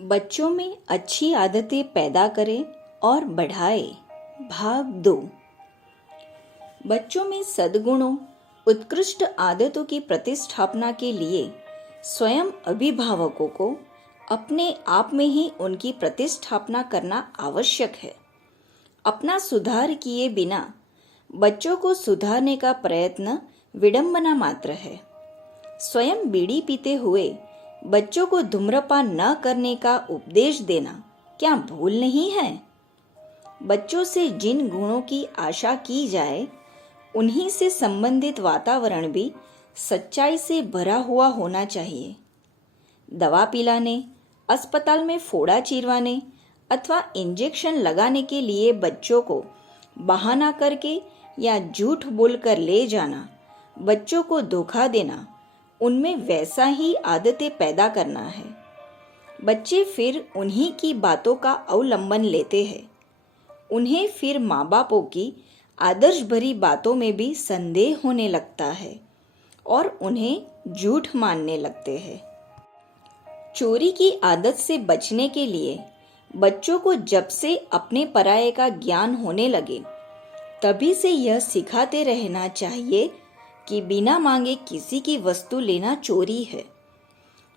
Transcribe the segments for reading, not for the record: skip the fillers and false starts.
बच्चों में अच्छी आदतें पैदा करें और बढ़ाए। भाग 2। बच्चों में सद्गुणों, उत्कृष्ट आदतों की प्रतिस्थापना के लिए स्वयं अभिभावकों को अपने आप में ही उनकी प्रतिस्थापना करना आवश्यक है। अपना सुधार किए बिना बच्चों को सुधारने का प्रयत्न विडंबना मात्र है। स्वयं बीड़ी पीते हुए बच्चों को धूम्रपान न करने का उपदेश देना क्या भूल नहीं है? बच्चों से जिन गुणों की आशा की जाए, उन्हीं से संबंधित वातावरण भी सच्चाई से भरा हुआ होना चाहिए। दवा पिलाने, अस्पताल में फोड़ा चिरवाने अथवा इंजेक्शन लगाने के लिए बच्चों को बहाना करके या झूठ बोलकर ले जाना, बच्चों को धोखा देना, उनमें वैसा ही आदतें पैदा करना है। बच्चे फिर उन्हीं की बातों का अवलंबन लेते हैं। उन्हें फिर माँ बापों की आदर्श भरी बातों में भी संदेह होने लगता है और उन्हें झूठ मानने लगते हैं। चोरी की आदत से बचने के लिए बच्चों को जब से अपने पराये का ज्ञान होने लगे, तभी से यह सिखाते रहना चाहिए कि बिना मांगे किसी की वस्तु लेना चोरी है।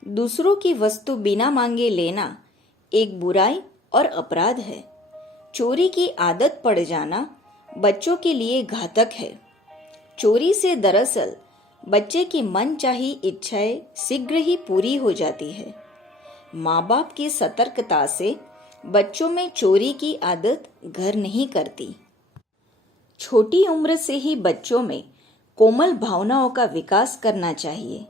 दूसरों की वस्तु बिना मांगे लेना एक बुराई और अपराध है। चोरी की आदत पड़ जाना बच्चों के लिए घातक है। चोरी से दरअसल बच्चे की मनचाही इच्छाएं शीघ्र ही पूरी हो जाती है। माँ बाप की सतर्कता से बच्चों में चोरी की आदत घर नहीं करती। छोटी उम्र से ही बच्चों में कोमल भावनाओं का विकास करना चाहिए।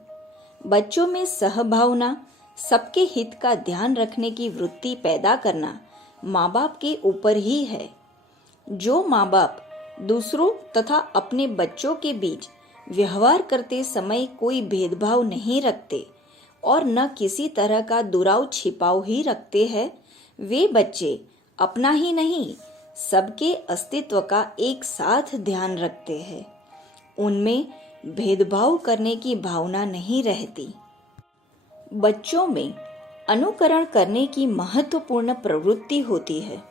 बच्चों में सहभावना, सबके हित का ध्यान रखने की वृत्ति पैदा करना माँ बाप के ऊपर ही है। जो माँ बाप दूसरों तथा अपने बच्चों के बीच व्यवहार करते समय कोई भेदभाव नहीं रखते और न किसी तरह का दुराव छिपाव ही रखते हैं, वे बच्चे अपना ही नहीं, सबके अस्तित्व का एक साथ ध्यान रखते हैं। उनमें भेदभाव करने की भावना नहीं रहती। बच्चों में अनुकरण करने की महत्वपूर्ण प्रवृत्ति होती है।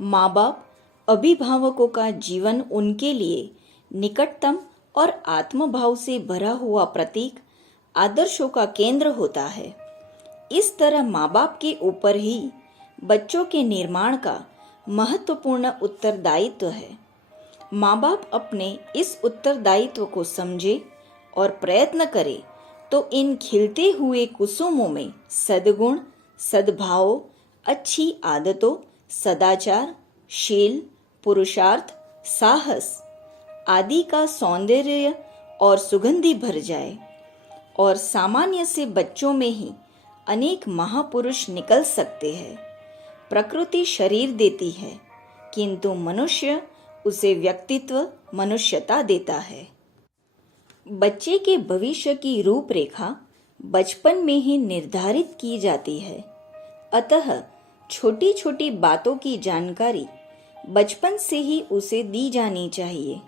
माँ बाप, अभिभावकों का जीवन उनके लिए निकटतम और आत्मभाव से भरा हुआ प्रतीक, आदर्शों का केंद्र होता है। इस तरह माँ बाप के ऊपर ही बच्चों के निर्माण का महत्वपूर्ण उत्तरदायित्व है। माँ बाप अपने इस उत्तरदायित्व को समझे और प्रयत्न करे तो इन खिलते हुए कुसुमों में सद्गुण, सद्भाव, अच्छी आदतों, सदाचार, शील, पुरुषार्थ, साहस आदि का सौंदर्य और सुगंधि भर जाए और सामान्य से बच्चों में ही अनेक महापुरुष निकल सकते हैं। प्रकृति शरीर देती है, किंतु मनुष्य उसे व्यक्तित्व, मनुष्यता देता है। बच्चे के भविष्य की रूपरेखा बचपन में ही निर्धारित की जाती है। अतः छोटी छोटी बातों की जानकारी बचपन से ही उसे दी जानी चाहिए।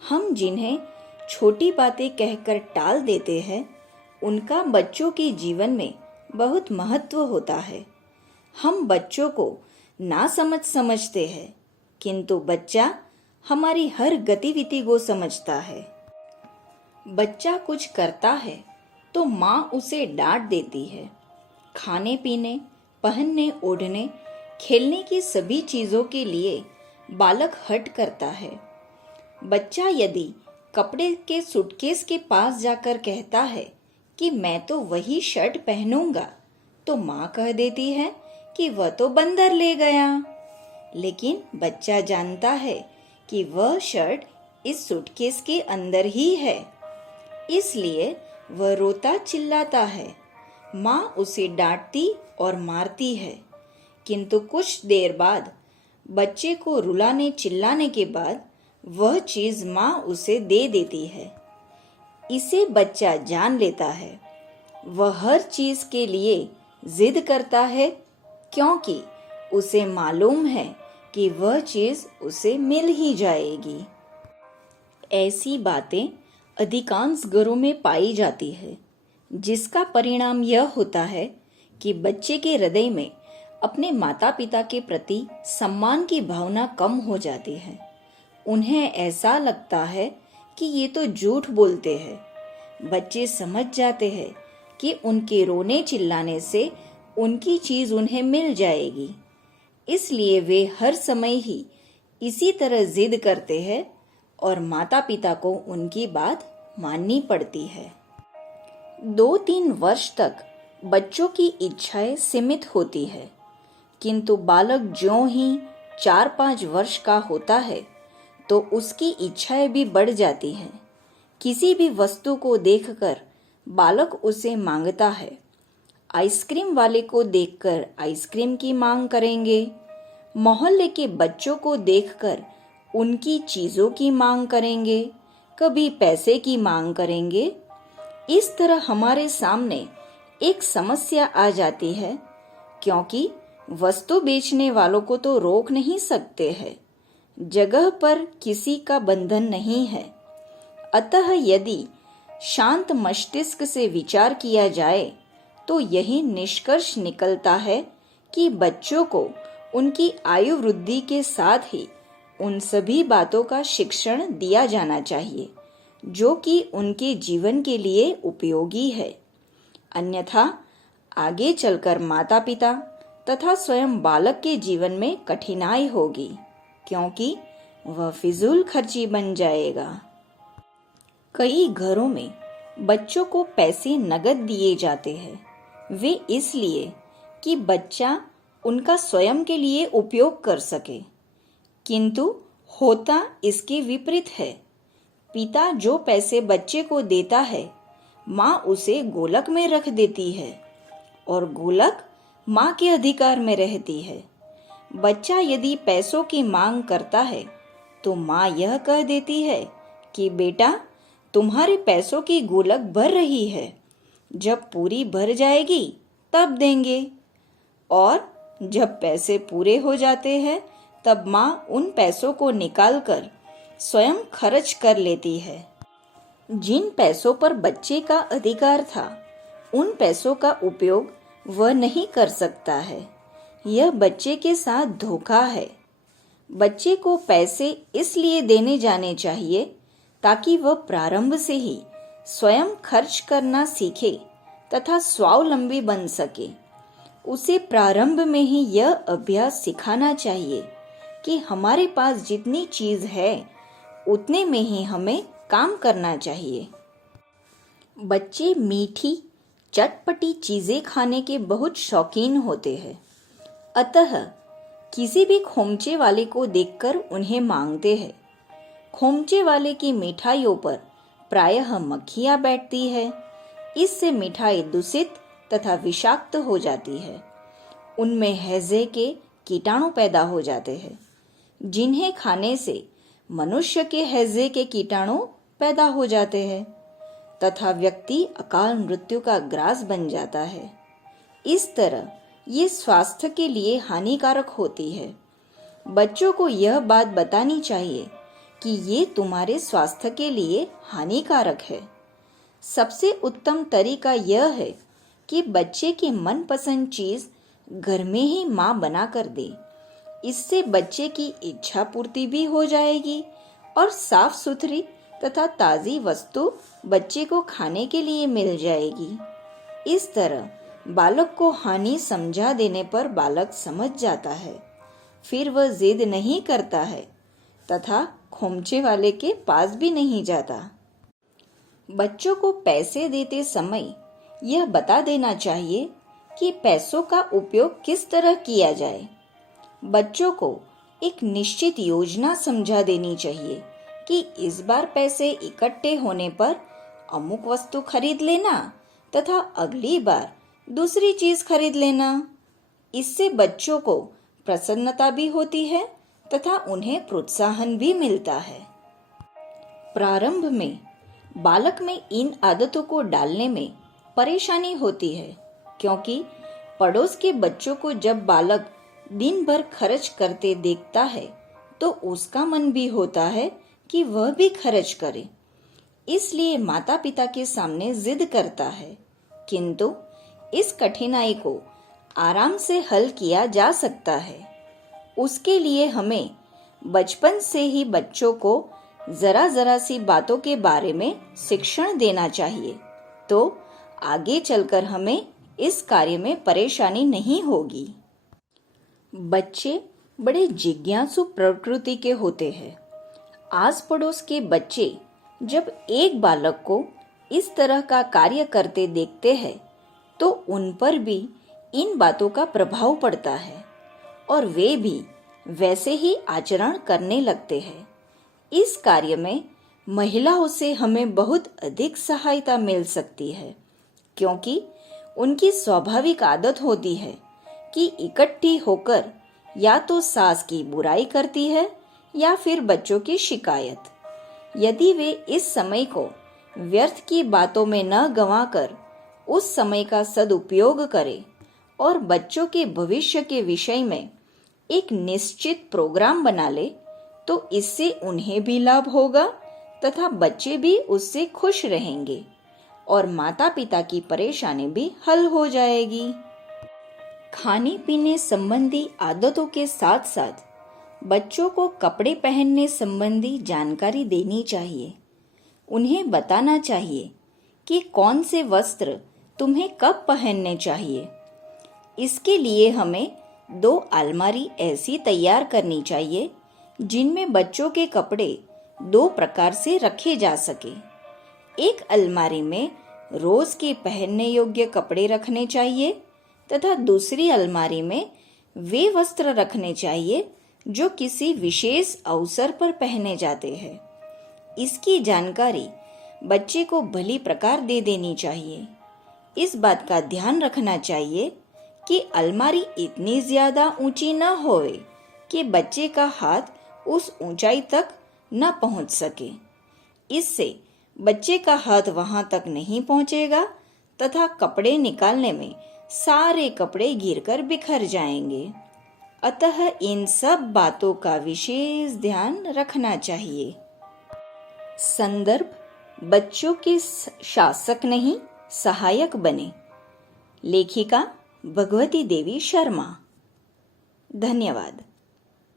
हम जिन्हें छोटी बातें कहकर टाल देते हैं, उनका बच्चों के जीवन में बहुत महत्व होता है। हम बच्चों को ना समझते हैं, किंतु बच्चा हमारी हर गतिविधि को समझता है। बच्चा कुछ करता है तो माँ उसे डांट देती है। खाने पीने, पहनने ओढ़ने, खेलने की सभी चीजों के लिए बालक हट करता है। बच्चा यदि कपड़े के सूटकेस के पास जाकर कहता है कि मैं तो वही शर्ट पहनूंगा, तो माँ कह देती है कि वह तो बंदर ले गया। लेकिन बच्चा जानता है कि वह शर्ट इस सूटकेस के अंदर ही है, इसलिए वह रोता चिल्लाता है। माँ उसे डांटती और मारती है, किंतु कुछ देर बाद बच्चे को रुलाने चिल्लाने के बाद वह चीज माँ उसे दे देती है। इसे बच्चा जान लेता है। वह हर चीज के लिए जिद करता है, क्योंकि उसे मालूम है कि वह चीज उसे मिल ही जाएगी। ऐसी बातें अधिकांश घरों में पाई जाती है, जिसका परिणाम यह होता है कि बच्चे के हृदय में अपने माता पिता के प्रति सम्मान की भावना कम हो जाती है। उन्हें ऐसा लगता है कि ये तो झूठ बोलते हैं। बच्चे समझ जाते हैं कि उनके रोने चिल्लाने से उनकी चीज उन्हें मिल जाएगी, इसलिए वे हर समय ही इसी तरह जिद करते हैं और माता पिता को उनकी बात माननी पड़ती है। 2-3 वर्ष तक बच्चों की इच्छाएं सीमित होती है, किंतु बालक ज्यों ही 4-5 वर्ष का होता है तो उसकी इच्छाएं भी बढ़ जाती हैं। किसी भी वस्तु को देखकर बालक उसे मांगता है। आइसक्रीम वाले को देखकर आइसक्रीम की मांग करेंगे, मोहल्ले के बच्चों को देखकर उनकी चीजों की मांग करेंगे, कभी पैसे की मांग करेंगे। इस तरह हमारे सामने एक समस्या आ जाती है, क्योंकि वस्तु बेचने वालों को तो रोक नहीं सकते हैं, जगह पर किसी का बंधन नहीं है। अतः यदि शांत मस्तिष्क से विचार किया जाए तो यही निष्कर्ष निकलता है कि बच्चों को उनकी आयु वृद्धि के साथ ही उन सभी बातों का शिक्षण दिया जाना चाहिए जो कि उनके जीवन के लिए उपयोगी है। अन्यथा आगे चलकर माता पिता तथा स्वयं बालक के जीवन में कठिनाई होगी, क्योंकि वह फिजूल खर्ची बन जाएगा। कई घरों में बच्चों को पैसे नगद दिए जाते हैं, वे इसलिए कि बच्चा उनका स्वयं के लिए उपयोग कर सके, किंतु होता इसके विपरीत है। पिता जो पैसे बच्चे को देता है, माँ उसे गोलक में रख देती है और गोलक माँ के अधिकार में रहती है। बच्चा यदि पैसों की मांग करता है तो माँ यह कह देती है कि बेटा, तुम्हारे पैसों की गोलक भर रही है, जब पूरी भर जाएगी तब देंगे। और जब पैसे पूरे हो जाते हैं तब माँ उन पैसों को निकालकर स्वयं खर्च कर लेती है। जिन पैसों पर बच्चे का अधिकार था, उन पैसों का उपयोग वह नहीं कर सकता है। यह बच्चे के साथ धोखा है। बच्चे को पैसे इसलिए देने जाने चाहिए ताकि वह प्रारंभ से ही स्वयं खर्च करना सीखे तथा स्वावलंबी बन सके। उसे प्रारंभ में ही यह अभ्यास सिखाना चाहिए कि हमारे पास जितनी चीज है उतने में ही हमें काम करना चाहिए। बच्चे मीठी चटपटी चीजें खाने के बहुत शौकीन होते हैं, अतः किसी भी खोमचे वाले को देखकर उन्हें मांगते हैं। खोमचे वाले की मिठाइयों पर प्रायः मक्खियां बैठती है, इससे मिठाई दूषित तथा विषाक्त हो जाती है। उनमें हैजे के कीटाणु पैदा हो जाते हैं, जिन्हें खाने से मनुष्य के हैजे के कीटाणु पैदा हो जाते हैं तथा व्यक्ति अकाल मृत्यु का ग्रास बन जाता है। इस तरह ये स्वास्थ्य के लिए हानिकारक होती है। बच्चों को यह बात बतानी चाहिए कि ये तुम्हारे स्वास्थ्य के लिए हानिकारक है। सबसे उत्तम तरीका यह है कि बच्चे की मनपसंद चीज घर में ही माँ बना कर दे। इससे बच्चे की इच्छा पूर्ति भी हो जाएगी और साफ सुथरी तथा ताजी वस्तु बच्चे को खाने के लिए मिल जाएगी। इस तरह बालक को हानि समझा देने पर बालक समझ जाता है, फिर वह जिद नहीं करता है तथा खोमचे वाले के पास भी नहीं जाता। बच्चों को पैसे देते समय यह बता देना चाहिए कि पैसों का उपयोग किस तरह किया जाए। बच्चों को एक निश्चित योजना समझा देनी चाहिए कि इस बार पैसे इकट्ठे होने पर अमुक वस्तु खरीद लेना तथा अगली बार दूसरी चीज खरीद लेना। इससे बच्चों को प्रसन्नता भी होती है तथा उन्हें प्रोत्साहन भी मिलता है। प्रारंभ में बालक में इन आदतों को डालने में परेशानी होती है, क्योंकि पड़ोस के बच्चों को जब बालक दिन भर खर्च करते देखता है तो उसका मन भी होता है कि वह भी खर्च करे, इसलिए माता पिता के सामने जिद करता है। किंतु इस कठिनाई को आराम से हल किया जा सकता है। उसके लिए हमें बचपन से ही बच्चों को जरा जरा सी बातों के बारे में शिक्षण देना चाहिए, तो आगे चलकर हमें इस कार्य में परेशानी नहीं होगी। बच्चे बड़े जिज्ञासु प्रकृति के होते हैं। आस पड़ोस के बच्चे जब एक बालक को इस तरह का कार्य करते देखते हैं तो उन पर भी इन बातों का प्रभाव पड़ता है और वे भी वैसे ही आचरण करने लगते हैं। इस कार्य में महिलाओं से हमें बहुत अधिक सहायता मिल सकती है, क्योंकि उनकी स्वाभाविक आदत होती है कि इकट्ठी होकर या तो सास की बुराई करती है या फिर बच्चों की शिकायत। यदि वे इस समय को व्यर्थ की बातों में न गंवाकर उस समय का सदुपयोग करें और बच्चों के भविष्य के विषय में एक निश्चित प्रोग्राम बना ले, तो इससे उन्हें भी लाभ होगा तथा बच्चे भी उससे खुश रहेंगे और माता पिता की परेशानी भी हल हो जाएगी। खाने पीने संबंधी आदतों के साथ साथ बच्चों को कपड़े पहनने संबंधी जानकारी देनी चाहिए। उन्हें बताना चाहिए कि कौन से वस्त्र तुम्हें कब पहनने चाहिए। इसके लिए हमें 2 अलमारी ऐसी तैयार करनी चाहिए जिनमें बच्चों के कपड़े 2 प्रकार से रखे जा सके। एक अलमारी में रोज के पहनने योग्य कपड़े रखने चाहिए तथा दूसरी अलमारी में वे वस्त्र रखने चाहिए जो किसी विशेष अवसर पर पहने जाते हैं। इसकी जानकारी बच्चे को भली प्रकार दे देनी चाहिए। इस बात का ध्यान रखना चाहिए कि अलमारी इतनी ज्यादा ऊंची न होए कि बच्चे का हाथ उस ऊंचाई तक न पहुंच सके। इससे बच्चे का हाथ वहां तक नहीं पहुंचेगा तथा कपड़े निकालने में सारे कपड़े गिरकर बिखर जाएंगे। अतः इन सब बातों का विशेष ध्यान रखना चाहिए। संदर्भ: बच्चों के शासक नहीं, सहायक बने। लेखिका भगवती देवी शर्मा। धन्यवाद।